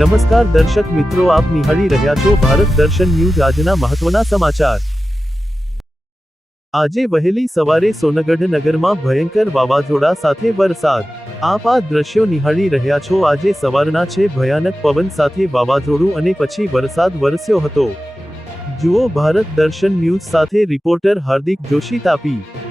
નમસ્કાર દર્શક મિત્રો, આપ નિહાળી રહ્યા છો ભારત દર્શન ન્યૂઝ। આજના મહત્વના સમાચાર। આજે વહેલી સવારે સોનગઢ નગરમાં ભયંકર વાવાઝોડા સાથે વરસાદ। આપ આ દ્રશ્યો નિહાળી રહ્યા છો। આજે સવારના છે ભયાનક પવન સાથે વાવાઝોડું અને પછી વરસાદ વરસ્યો હતો। જુઓ ભારત દર્શન ન્યૂઝ સાથે રિપોર્ટર હાર્દિક જોશી, તાપી।